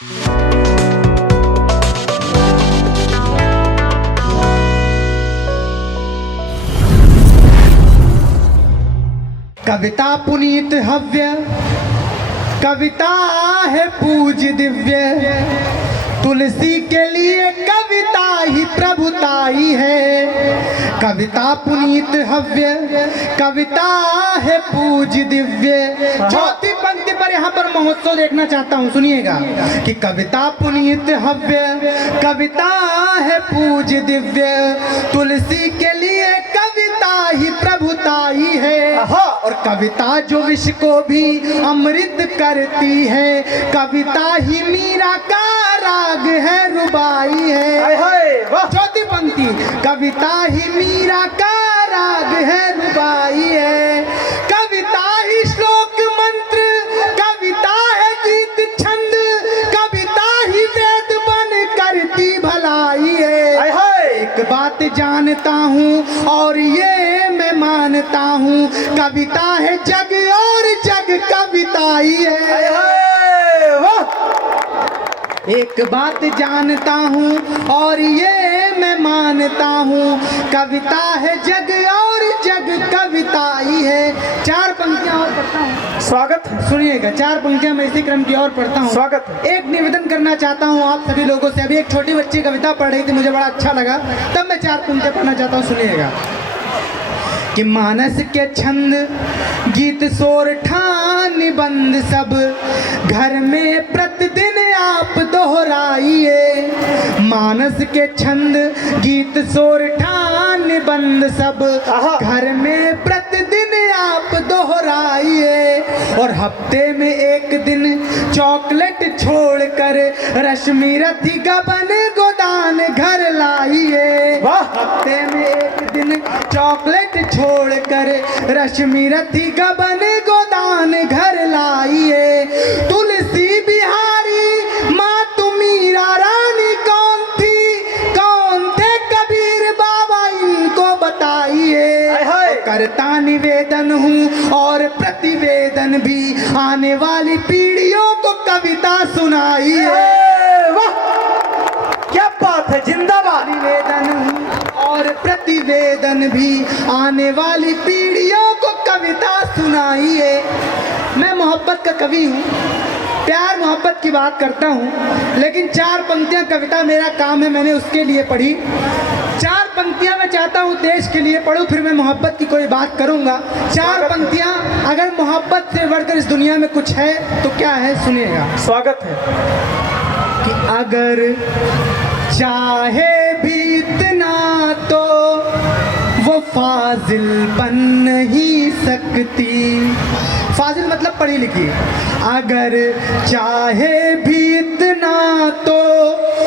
कविता पुनीत हव्य, कविता है पूज दिव्य, तुलसी के लिए कविता ही प्रभुताई है। कविता पुनीत हव्य, कविता है पूज दिव्य। चौथी पंक्ति पर यहाँ पर महोत्सव देखना चाहता हूँ, सुनिएगा कि कविता पुनीत हव्य, कविता है पूज दिव्य, तुलसी के लिए कविता ही प्रभुताई है। और कविता जो विष को भी अमृत करती है, कविता ही मीरा का राग है, रुबाई है। चौथी पंक्ति, कविता ही मीरा का राग है, रुबाई है। कविता ही श्लोक मंत्र, कविता है गीत छंद, कविता ही वेद बन करती भलाई है। एक बात जानता हूँ और ये मैं मानता हूँ, कविता है जग और जग कविता ही है। एक बात जानता हूँ और ये मैं मानता हूँ, कविता है जग और जग कविता ही है। चार पंक्तियाँ और पढ़ता हूँ, स्वागत है। सुनिएगा, चार पंक्तियाँ मैं इसी क्रम की और पढ़ता हूँ, स्वागत है। एक निवेदन करना चाहता हूँ आप सभी लोगों से। अभी एक छोटी बच्ची कविता पढ़ रही थी, मुझे बड़ा अच्छा लगा, तब मैं चार पंक्तियाँ पढ़ना चाहता हूँ, सुनिएगा कि मानस के छंद गीत सोर ठान निबंध सब घर में प्रतिदिन आप दोहराइए। मानस के छंद गीत सोर ठान निबंध सब घर में प्रतिदिन आप दोहराइए। और हफ्ते में एक दिन चॉकलेट छोड़कर रश्मि रथी गबन गोदान घर लाइए। हफ्ते में एक दिन चॉकलेट छोड़कर रश्मि रथी गबन गोदान घर लाइए। तुलसी बिहारी माँ तू मीरा रानी कौन थी, कौन थे कबीर बाबा इनको बताइए। करता निवेदन हूँ और प्रतिवेदन भी, आने वाली पीढ़ियों को कविता सुनाइए। क्या बात है, जिंदाबाद। निवेदन हूँ और प्रतिवेदन भी, आने वाली पीढ़ियों को कविता सुनाइए। मैं मोहब्बत का कवि हूँ, प्यार मोहब्बत की बात करता हूँ, लेकिन चार पंक्तियाँ कविता मेरा काम है, मैंने उसके लिए पढ़ी। चार पंक्तियाँ मैं चाहता हूँ देश के लिए पढ़ूँ, फिर मैं मोहब्बत की कोई बात करूँगा। चार पंक्तियाँ, अगर मोहब्बत से बढ़कर इस दुनिया में कुछ है तो क्या है, सुनिएगा, स्वागत है। कि अगर चाहे भी इतना तो वो फाजिल बन नहीं सकती। फाजिल मतलब पढ़ी लिखी। अगर चाहे भी इतना तो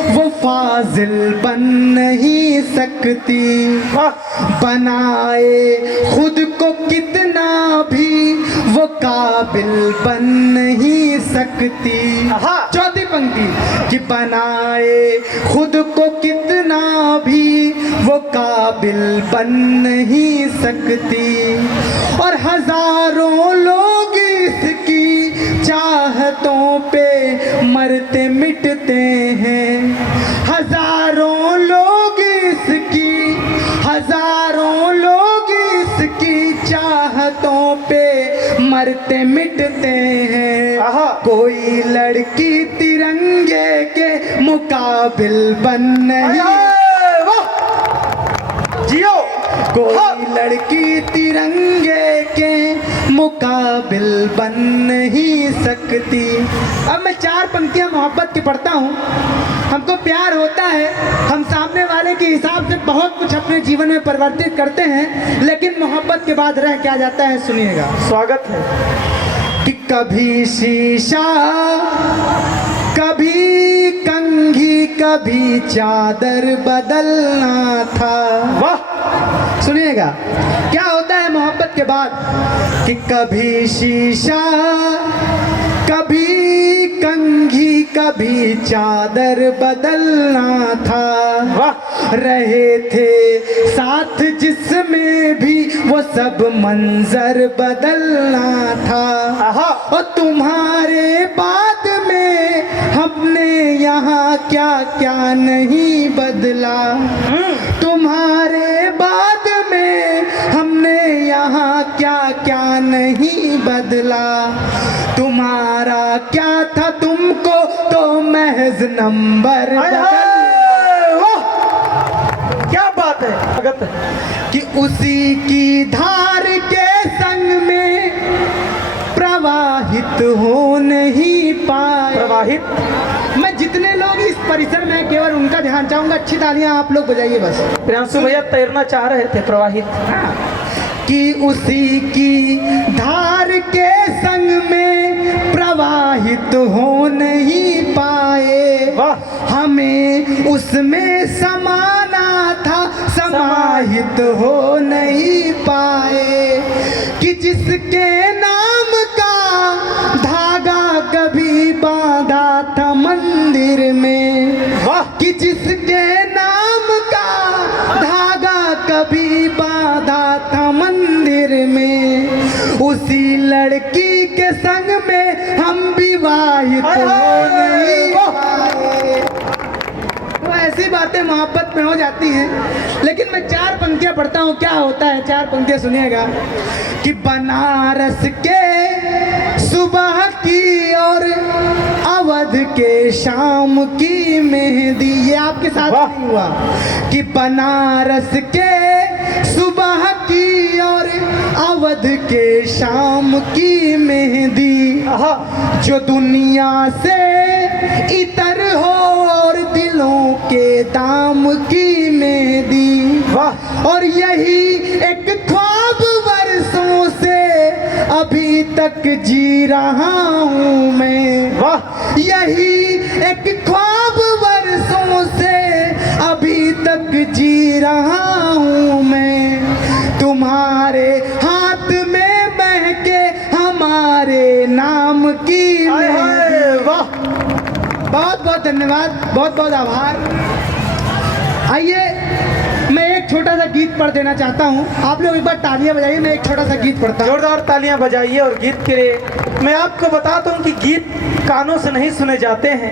वो फाजिल बन नहीं सकती। बनाए खुद को कितना भी वो काबिल बन नहीं सकती। चौथी पंक्ति, कि बनाए खुद को कितना भी वो काबिल बन नहीं सकती। और हजारों लोग इसकी चाहतों पे मरते मिटते हैं। हजारों लोग इसकी, हजारों लोग इसकी चाहतों पे मरते मिटते हैं। कोई लड़की तिरंगे के मुकाबिल बन नहीं, जियो। कोई लड़की तिरंगे के मुकाबिल बन नहीं सकती। अब मैं चार पंक्तियां मोहब्बत की पढ़ता हूँ। हमको प्यार होता है, हम सामने वाले के हिसाब से बहुत कुछ अपने जीवन में परिवर्तित करते हैं, लेकिन मोहब्बत के बाद रह क्या जाता है, सुनिएगा, स्वागत है। कि कभी शीशा, कभी कंघी, कभी चादर बदलना था। वाह, सुनिएगा क्या होता है मोहब्बत के बाद। कि कभी शीशा, कभी कंघी, कभी चादर बदलना था। वाह, रहे थे साथ जिसमें भी वो सब मंजर बदलना था। और तुम्हारे बाद में हमने क्या क्या नहीं बदला, तुम्हारे बाद में हमने यहाँ क्या क्या नहीं बदला। तुम्हारा क्या था तुमको तो महज नंबर क्या बात है भगत कि उसी की धार के संग में प्रवाहित हो नहीं पाए। प्रवाहित। मैं जितने लोग इस परिसर में केवल उनका ध्यान चाहूंगा, अच्छी तालियां आप लोग बजाइए बस। प्रियांशु भैया तैरना चाह रहे थे, प्रवाहित। कि उसी की धार के संग में प्रवाहित हो नहीं पाए। वाह। हमें उसमें समाना था, समाहित हो नहीं पाए। कि जिसके नाम का धागा कभी बांधा था मंदिर में। वाह। कि जिसके नाम का धागा कभी बांधा था मंदिर में, उसी लड़की के संग में हम विवाहित हो नहीं पाए। तो ऐसी बातें मोहब्बत में हो जाती हैं। लेकिन मैं 4 पंक्तियां पढ़ता हूँ, क्या होता है 4 पंक्तियां सुनिएगा। कि बनारस के सुबह की और अवध के शाम की मेहंदी, ये आपके साथ नहीं हुआ। कि बनारस के सुबह की और अवध के शाम की मेहंदी, जो दुनिया से इतर हो और दिलों के दाम की मेहंदी। और यही एक ख्वाब वर्षों से अभी तक जी रहा हूँ मैं। वाह। यही एक ख्वाब वर्षों से अभी तक जी रहा हूँ मैं। तुम्हारे हाथ में महके हमारे नाम की मेहंदी। वाह। बहुत बहुत धन्यवाद, बहुत बहुत आभार। आइए मैं एक छोटा सा गीत पढ़ देना चाहता हूँ, आप लोग एक बार तालियां बजाइए। मैं एक छोटा सा गीत पढ़ता हूँ। जोरदार तालियां बजाइए। और गीत के लिए मैं आपको बताता हूँ कि गीत कानों से नहीं सुने जाते हैं,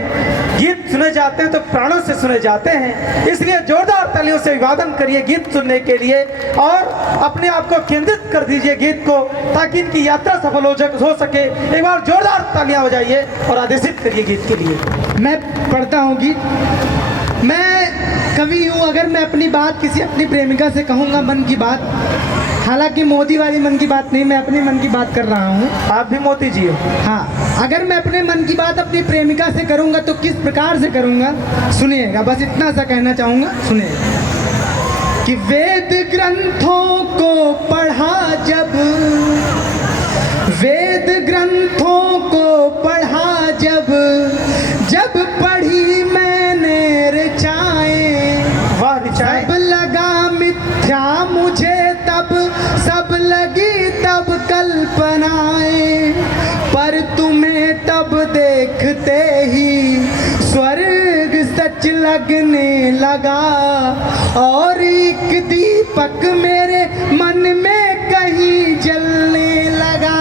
गीत सुने जाते हैं तो प्राणों से सुने जाते हैं। इसलिए जोरदार तालियों से अभिवादन करिए गीत सुनने के लिए, और अपने आप को केंद्रित कर दीजिए गीत को, ताकि इनकी यात्रा सफल हो सके। एक बार जोरदार तालियां बजाइए और आदेशित करिए गीत के लिए। मैं पढ़ता हूँ गीत। मैं कवि हूँ, अगर मैं अपनी बात किसी अपनी प्रेमिका से कहूँगा मन की बात, हालांकि मोदी वाली मन की बात नहीं, मैं अपने मन की बात कर रहा हूँ। आप भी मोदी जी हो। हाँ, अगर मैं अपने मन की बात अपनी प्रेमिका से करूँगा तो किस प्रकार से करूँगा सुनिएगा, बस इतना सा कहना चाहूँगा, सुनिएगा। कि वेद ग्रंथों को पढ़ा जब, वेद ग्रंथों को पढ़ा जब, जब पढ़ी मैंने ऋचाएं, सब लगा मिथ्या मुझे तब, सब लगी तब कल्पनाएं। पर तुम्हें तब देखते ही स्वर्ग सच लगने लगा, और एक दीपक मेरे मन में कहीं जलने लगा।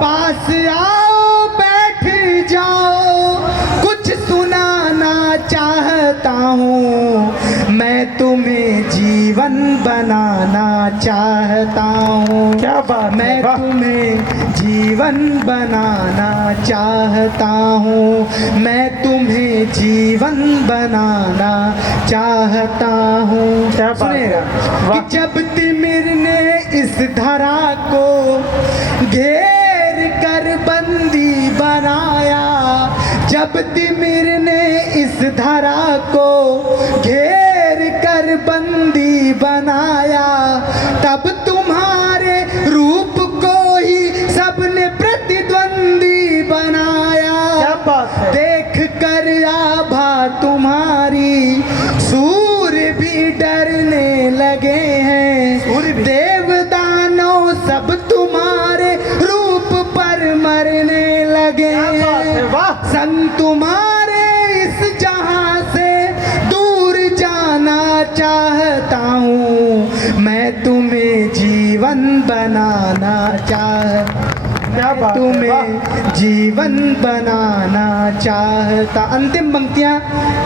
पास आओ बैठ जाओ, कुछ सुनाना चाहता हूँ, मैं तुम्हें जीवन बनाना चाहता हूँ। क्या बात, मैं तुम्हें जीवन बनाना चाहता हूँ, मैं तुम्हें जीवन बनाना चाहता हूँ। सुनेगा। कि जब तिमिर ने इस धरा को घेर कर बंदी बनाया, जब तिमिर ने इस धरा को घेर कर बंदी बनाया, तब तुम्हारे रूप को ही सबने प्रतिद्वंदी बनाया। क्या बात है। देख कर आभा तुम्हारी सूर्य भी डरने लगे हैं, देवदानव सब तुम्हारे रूप पर मरने लगे हैं। संग तुम्हारे इस जहां से दूर जाना चाहता हूँ, मैं तुम्हें जीवन बनाना क्या मैं बात है, तुम्हें जीवन बनाना चाहता। अंतिम पंक्तियां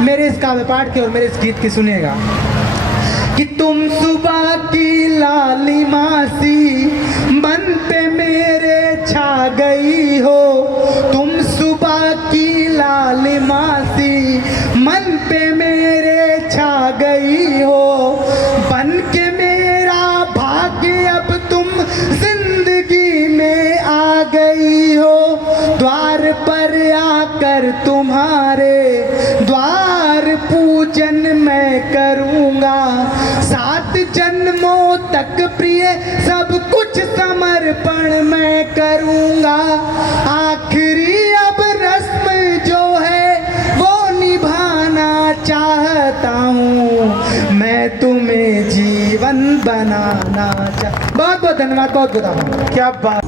मेरे इस काव्य पाठ की और मेरे इस गीत की सुनिएगा कि तुम सुबह की लालिमा सी मन पे मेरे छा गई हो, तुम सुबह की लालिमा सी मन पे मेरे छा गई हो, बन के मेरा भाग्य अब तुम जिंदगी में आ गई हो, द्वार पर आकर तुम्हारे द्वार पूजन मैं करूँगा, 7 जन्मों तक प्रिय सब कुछ समर्पण मैं करूँगा, आखिरी अब रस्म जो है वो निभाना चाहता हूँ, मैं तुम्हें जीवन बनाना बहुत बहुत धन्यवाद, बहुत बहुत आभार। क्या बात।